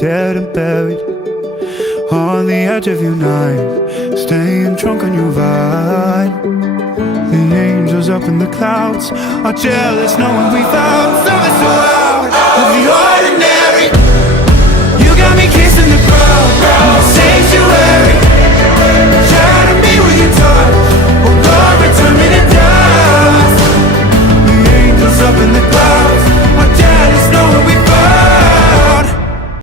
dead and buried on the edge of your night, staying drunk on your vibe. The angels up in the clouds are jealous knowing we found something so out of the ordinary. You got me kissing the ground,